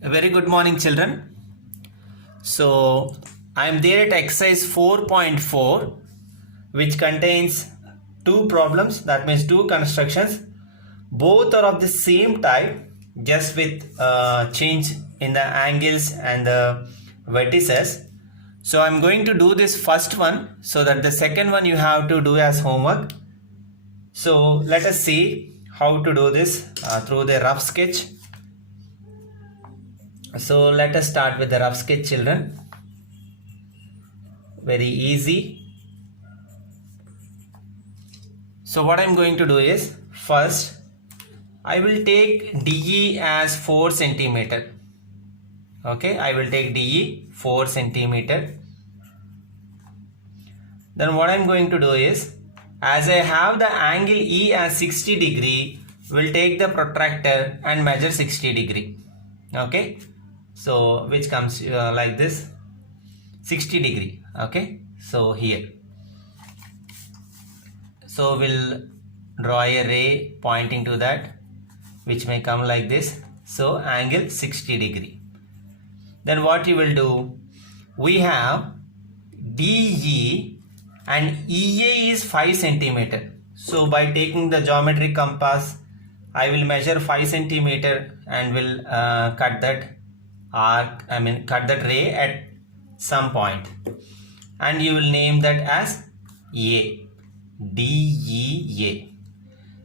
A very good morning, children. So, I am there at exercise 4.4, which contains two problems, that means two constructions. Both are of the same type, just with change in the angles and the vertices. So, I am going to do this first one so that the second one you have to do as homework. So, let us see how to do this through the rough sketch. So let us start with the rough sketch, children. Very easy. So what I am going to do is, first I will take DE as 4 centimeter. Okay, I will take DE 4 centimeter. Then what I am going to do is, as I have the angle E as 60 degree, will take the protractor and measure 60 degree. Okay, so which comes like this, 60 degree. Okay, so here, so we'll draw a ray pointing to that, which may come like this. So angle 60 degree. Then what you will do, we have DE and EA is 5 centimeter. So by taking the geometric compass, I will measure 5 centimeter and will cut that cut that ray at some point, and you will name that as A, DEA.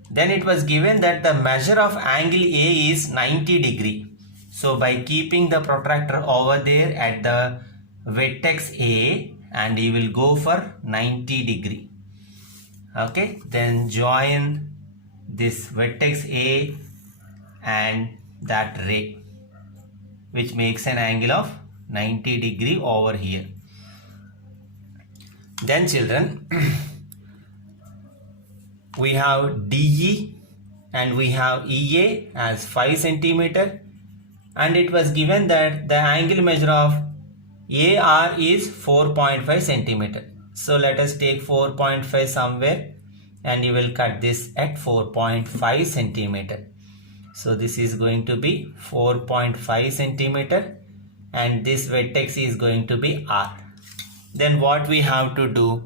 Then it was given that the measure of angle A is 90 degree. So by keeping the protractor over there at the vertex A, and you will go for 90 degree. Okay, then join this vertex A and that ray, which makes an angle of 90 degree over here. Then children, we have DE and we have EA as 5 centimeter, and it was given that the angle measure of AR is 4.5 centimeter. So let us take 4.5 somewhere, and you will cut this at 4.5 centimeter. So this is going to be 4.5 centimeter, and this vertex is going to be R. Then what we have to do,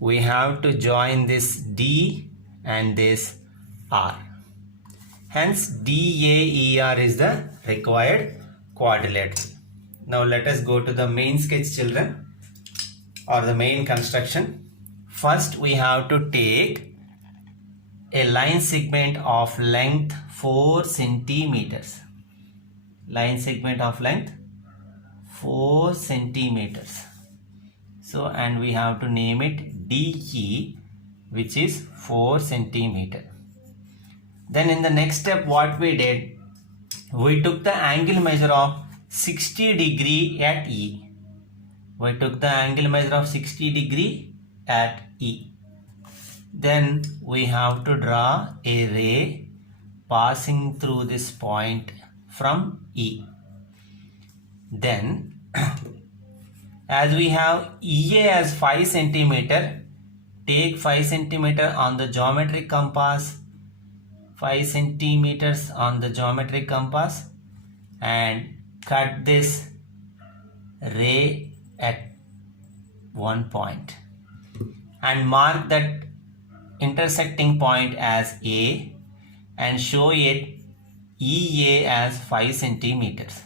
we have to join this D and this R. Hence DAER is the required quadrilateral. Now let us go to the main sketch, children, or the main construction. First we have to take a line segment of length 4 centimeters. Line segment of length 4 centimeters. So, and we have to name it DE, which is 4 centimeter. Then in the next step, what we did, we took the angle measure of 60 degree at E. We took the angle measure of 60 degree at E. Then we have to draw a ray passing through this point from E. Then as we have EA as 5 centimeter, take 5 centimeter on the geometric compass, 5 centimeters on the geometric compass, and cut this ray at one point and mark that intersecting point as A and show it EA as 5 centimeters.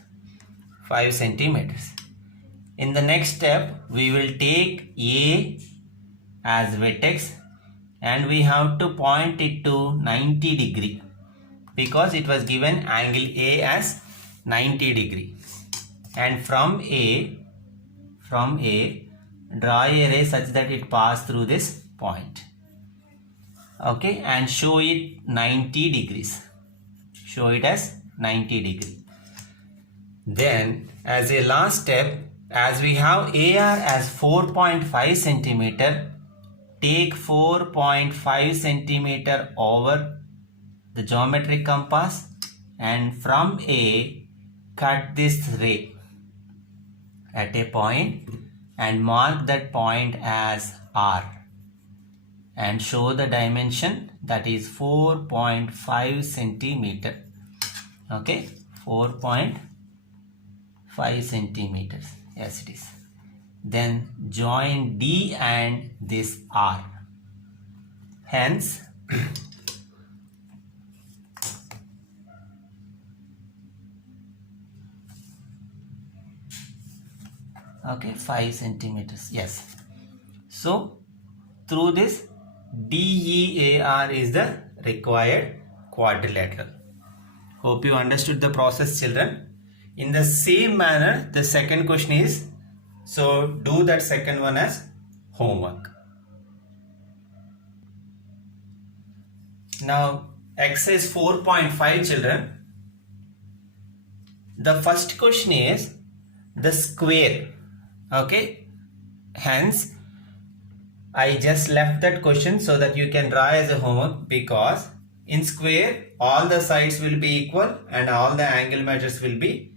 5 centimeters. In the next step, we will take A as vertex, and we have to point it to 90 degree because it was given angle A as 90 degree. And from A, draw a ray such that it pass through this point. Okay, and show it 90 degrees. Show it as 90 degree. Then as a last step, as we have AR as 4.5 centimeter, take 4.5 centimeter over the geometric compass, and from A cut this ray at a point and mark that point as R and show the dimension, that is 4.5 centimeter. Okay, 4.5 5 centimeters. Yes, it is. Then join D and this R. Hence, okay, 5 centimeters. Yes. So, through this, DEAR is the required quadrilateral. Hope you understood the process, children. In the same manner, the second question is, so do that second one as homework. Now, exercise 4.5, children. The first question is the square. Okay. Hence, I just left that question so that you can draw as a homework, because in square all the sides will be equal and all the angle measures will be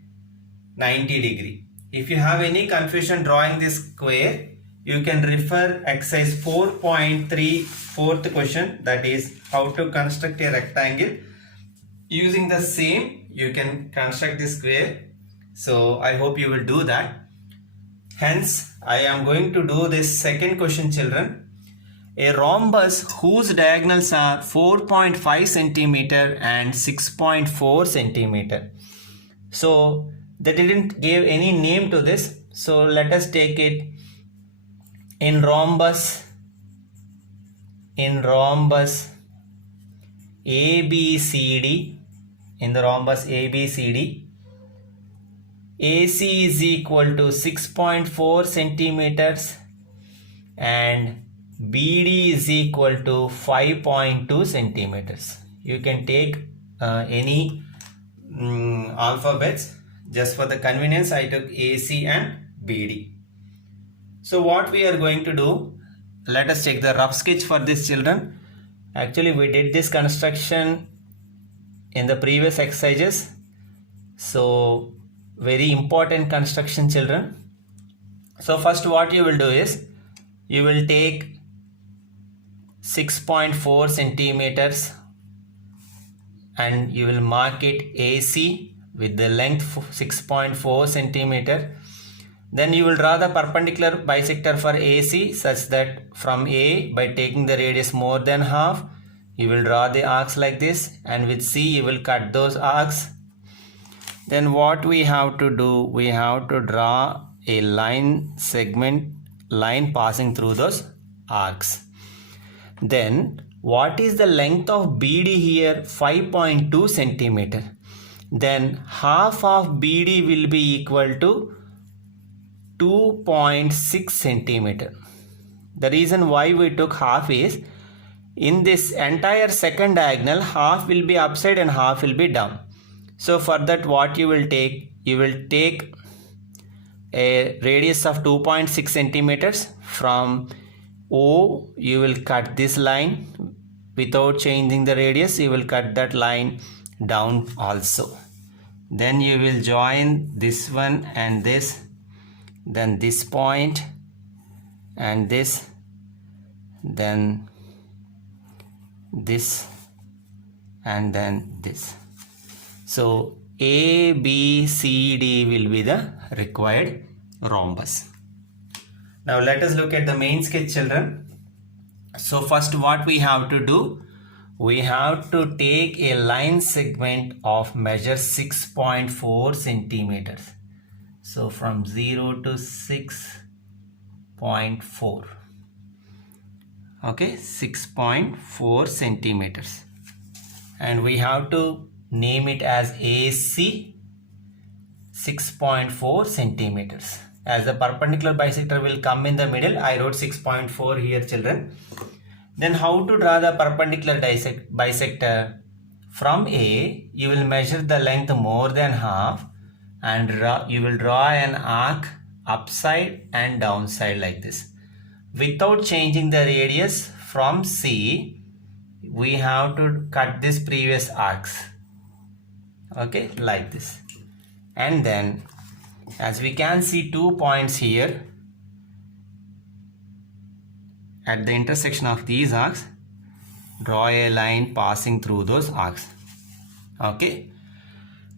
90 degree. If you have any confusion drawing this square, you can refer exercise 4.3 fourth question, that is how to construct a rectangle. Using the same you can construct this square. So I hope you will do that. Hence I am going to do this second question, children. A rhombus whose diagonals are 4.5 centimeter and 6.4 centimeter. So they didn't give any name to this. So let us take it in rhombus ABCD. In the rhombus ABCD, AC is equal to 6.4 centimeters and BD is equal to 5.2 centimeters. You can take any alphabets. Just for the convenience, I took AC and BD. So what we are going to do, let us take the rough sketch for this, children. Actually, we did this construction in the previous exercises. So very important construction, children. So first what you will do is, you will take 6.4 centimeters and you will mark it AC with the length 6.4 centimeter. Then you will draw the perpendicular bisector for AC such that from A, by taking the radius more than half, you will draw the arcs like this, and with C you will cut those arcs. Then what we have to do, we have to draw a line passing through those arcs. Then what is the length of BD here? 5.2 centimeter. Then half of BD will be equal to 2.6 centimeter. The reason why we took half is, in this entire second diagonal, half will be upside and half will be down. So for that, what you will take? You will take a radius of 2.6 centimeters. From O, you will cut this line without changing the radius. You will cut that line down also. Then you will join this one and this, then this point and this, then this, and then this. So A, B, C, D will be the required rhombus. Now let us look at the main sketch, children. So first what we have to do, we have to take a line segment of measure 6.4 centimeters. So from 0 to 6.4. Okay, 6.4 centimeters. And we have to name it as AC 6.4 centimeters. As the perpendicular bisector will come in the middle, I wrote 6.4 here, children. Then how to draw the perpendicular bisector? From A, you will measure the length more than half and you will draw an arc upside and downside like this. Without changing the radius, from C, we have to cut this previous arcs. Okay, like this. And then, as we can see 2 points here, at the intersection of these arcs, draw a line passing through those arcs. Okay,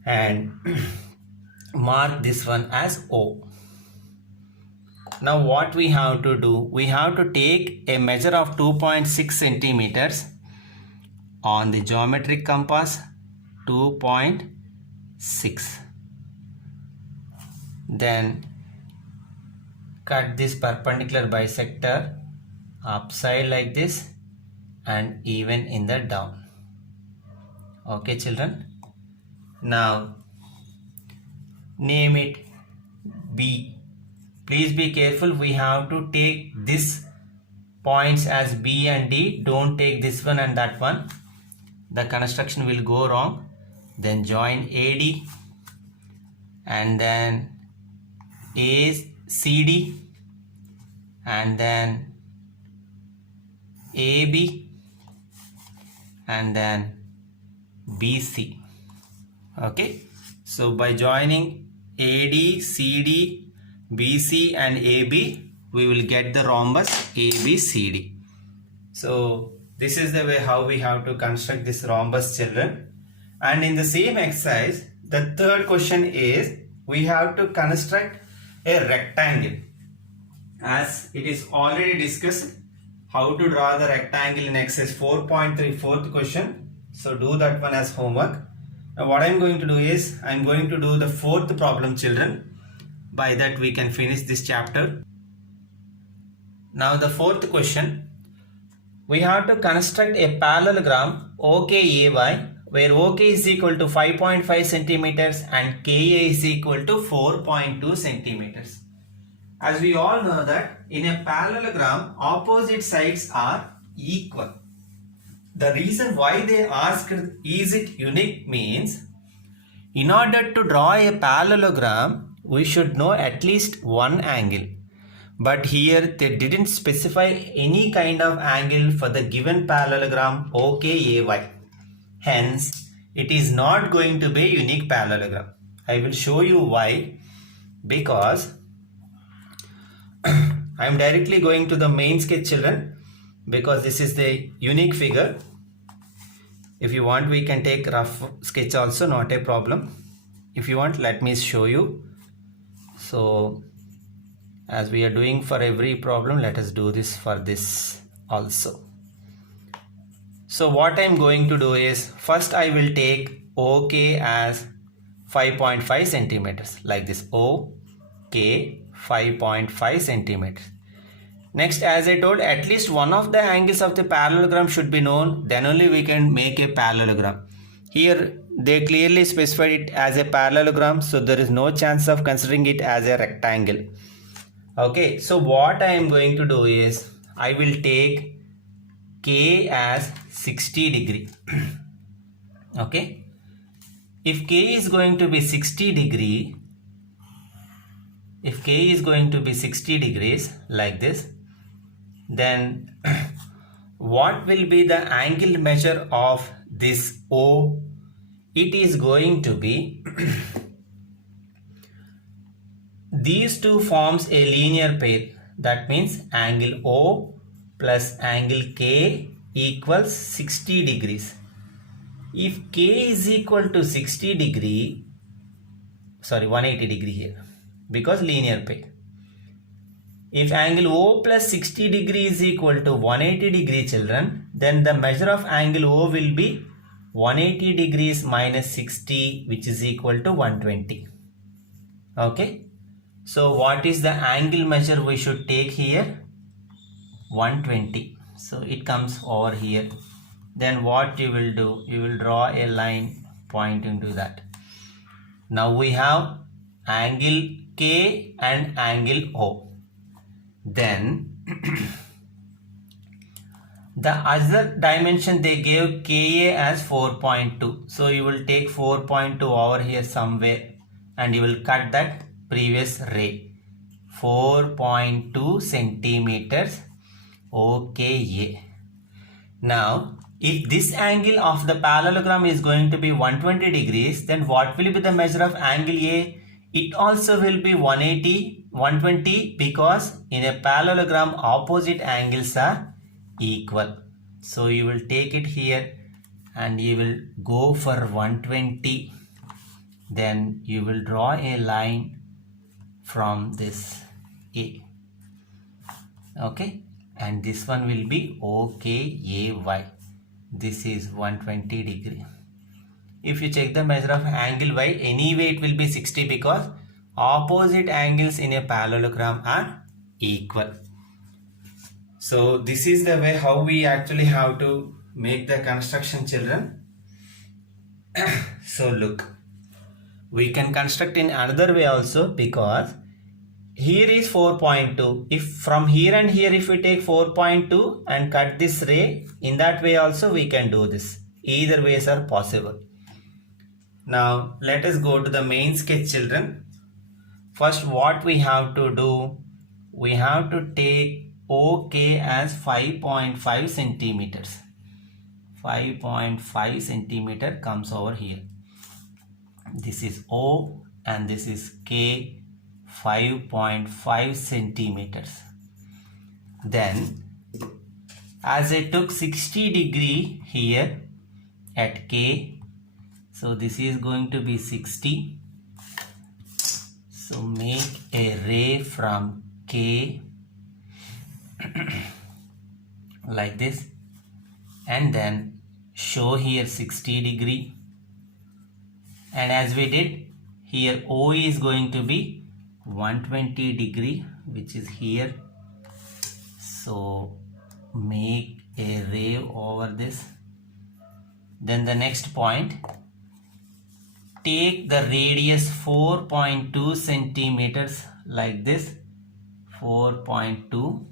and mark this one as O. Now what we have to do? We have to take a measure of 2.6 centimeters on the geometric compass, 2.6. Then cut this perpendicular bisector upside like this and even in the down. Okay children. Now name it B. Please be careful, we have to take this points as B and D. Don't take this one and that one. The construction will go wrong. Then join AD and then ACD and then AB and then BC. Okay, so by joining AD, CD, BC and AB, we will get the rhombus ABCD. So this is the way how we have to construct this rhombus, children. And in the same exercise, the third question is we have to construct a rectangle. As it is already discussed how to draw the rectangle in exercise 4.3 fourth question. So do that one as homework. Now what I am going to do is I am going to do the fourth problem, children. By that we can finish this chapter. Now the fourth question. We have to construct a parallelogram OKAY where OK is equal to 5.5 centimeters and KA is equal to 4.2 centimeters. As we all know that in a parallelogram, opposite sides are equal. The reason why they asked is it unique means in order to draw a parallelogram, we should know at least one angle. But here they didn't specify any kind of angle for the given parallelogram OKAY. Hence, it is not going to be a unique parallelogram. I will show you why. Because I am directly going to the main sketch, children, because this is the unique figure. If you want, we can take rough sketch also, not a problem. If you want, let me show you. So as we are doing for every problem, let us do this for this also. So what I am going to do is, first I will take OK as 5.5 centimeters like this. OK 5.5 centimeters. Next, as I told, at least one of the angles of the parallelogram should be known, then only we can make a parallelogram. Here they clearly specified it as a parallelogram, so there is no chance of considering it as a rectangle. Okay, so what I am going to do is I will take K as 60 degree. Okay, if K is going to be 60 degree, if K is going to be 60 degrees like this, then what will be the angle measure of this O? It is going to be these two forms a linear pair. That means angle O plus angle K equals 60 degrees. If K is equal to 60 degree, 180 degree here, because linear pair. If angle O plus 60 degree is equal to 180 degree, children, then the measure of angle O will be 180 degrees minus 60, which is equal to 120. Okay. So what is the angle measure we should take here? 120. So it comes over here. Then what you will do? You will draw a line pointing to that. Now we have angle K and angle O. Then the other dimension they gave Ka as 4.2. So you will take 4.2 over here somewhere and you will cut that previous ray. 4.2 centimeters OKA. Now if this angle of the parallelogram is going to be 120 degrees, then what will be the measure of angle A? It also will be 120 because in a parallelogram opposite angles are equal. So you will take it here and you will go for 120 then you will draw a line from this A. Okay, and this one will be OKAY. This is 120 degree. If you check the measure of angle Y, anyway it will be 60 because opposite angles in a parallelogram are equal. So this is the way how we actually have to make the construction, children. So look, we can construct in another way also, because here is 4.2. If from here and here if we take 4.2 and cut this ray, in that way also we can do this. Either ways are possible. Now let us go to the main sketch, children. First what we have to do, we have to take OK as 5.5 centimeters. 5.5 centimeter comes over here. This is O and this is K, 5.5 centimeters. Then as I took 60 degree here at K, so this is going to be 60. So make a ray from K like this, and then show here 60 degree, and as we did here O is going to be 120 degree, which is here. So make a ray over this. Then the next point, take the radius 4.2 centimeters like this, 4.2,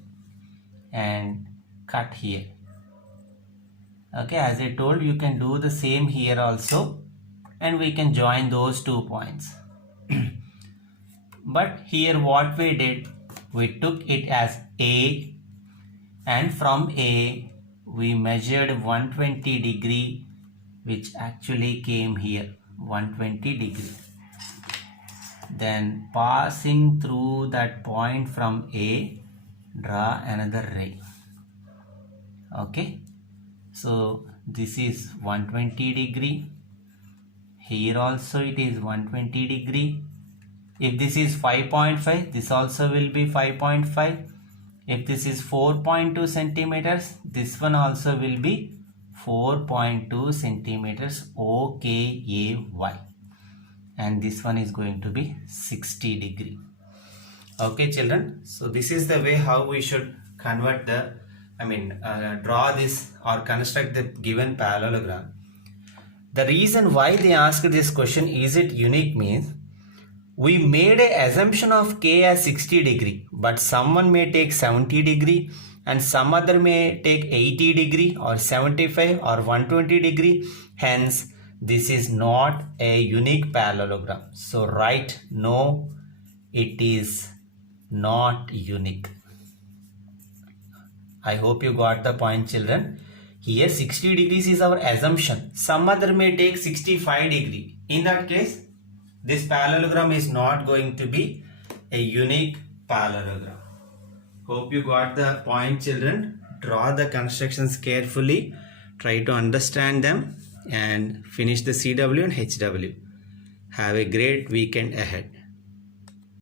and cut here. Okay, as I told, you can do the same here also, and we can join those 2 points. But here what we did, we took it as A, and from A we measured 120 degree, which actually came here, 120 degree. Then passing through that point from A, draw another ray. Okay, so this is 120 degree. Here also it is 120 degree. If this is 5.5, this also will be 5.5. If this is 4.2 centimeters, this one also will be 4.2 centimeters, OKAY. And this one is going to be 60 degree. Okay, children. So this is the way how we should convert the, draw this or construct the given parallelogram. The reason why they asked this question, is it unique, means we made an assumption of K as 60 degree, but someone may take 70 degree and some other may take 80 degree or 75 or 120 degree. Hence, this is not a unique parallelogram. So write no, it is not unique. I hope you got the point, children. Here 60 degrees is our assumption. Some other may take 65 degree. In that case, this parallelogram is not going to be a unique parallelogram. Hope you got the point, children. Draw the constructions carefully. Try to understand them and finish the CW and HW. Have a great weekend ahead.